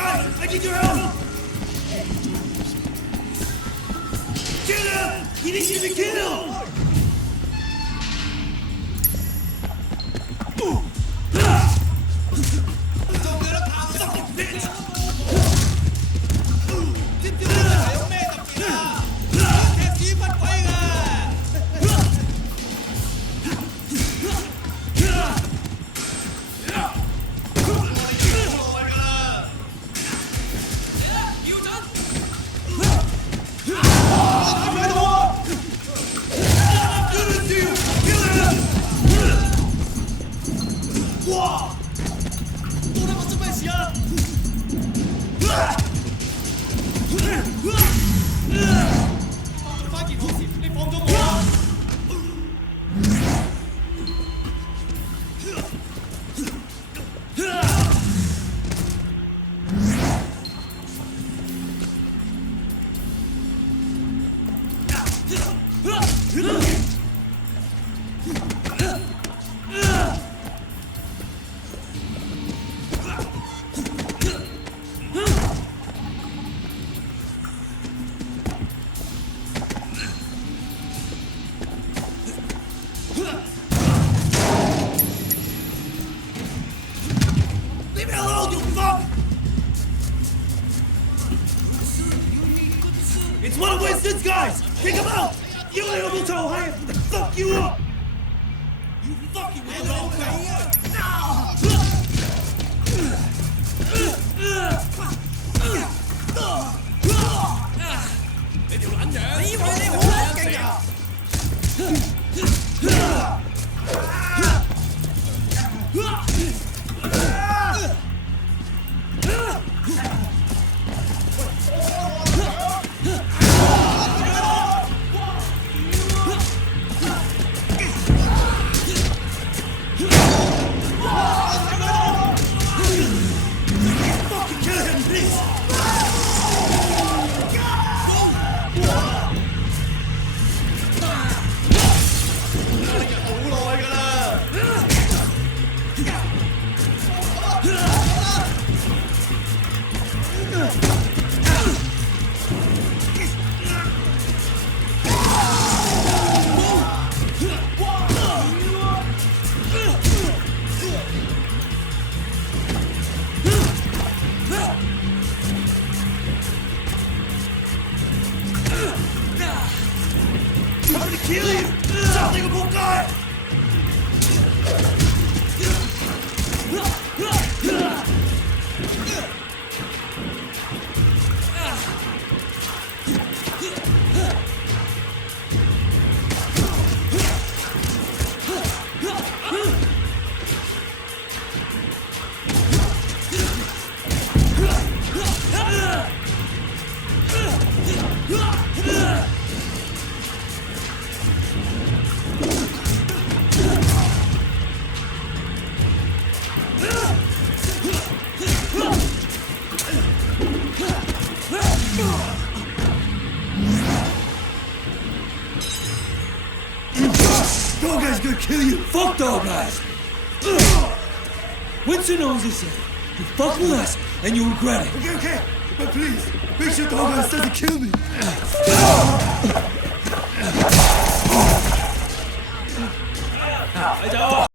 Guys, I need your help! Kill him! He needs you to kill him! Leave me alone, you fuck! It's one of Winston's guys! Kick him out! You little toe high to fuck you up! You fucking with the wrong guy! I'm gonna kill you! Sound like a bull guy! Dog Eye's gonna kill you! Fuck Dog Eyes! Winston owns this area. You fuck with us, and you regret it. Okay, but please, make sure Dog Eyes doesn't kill me.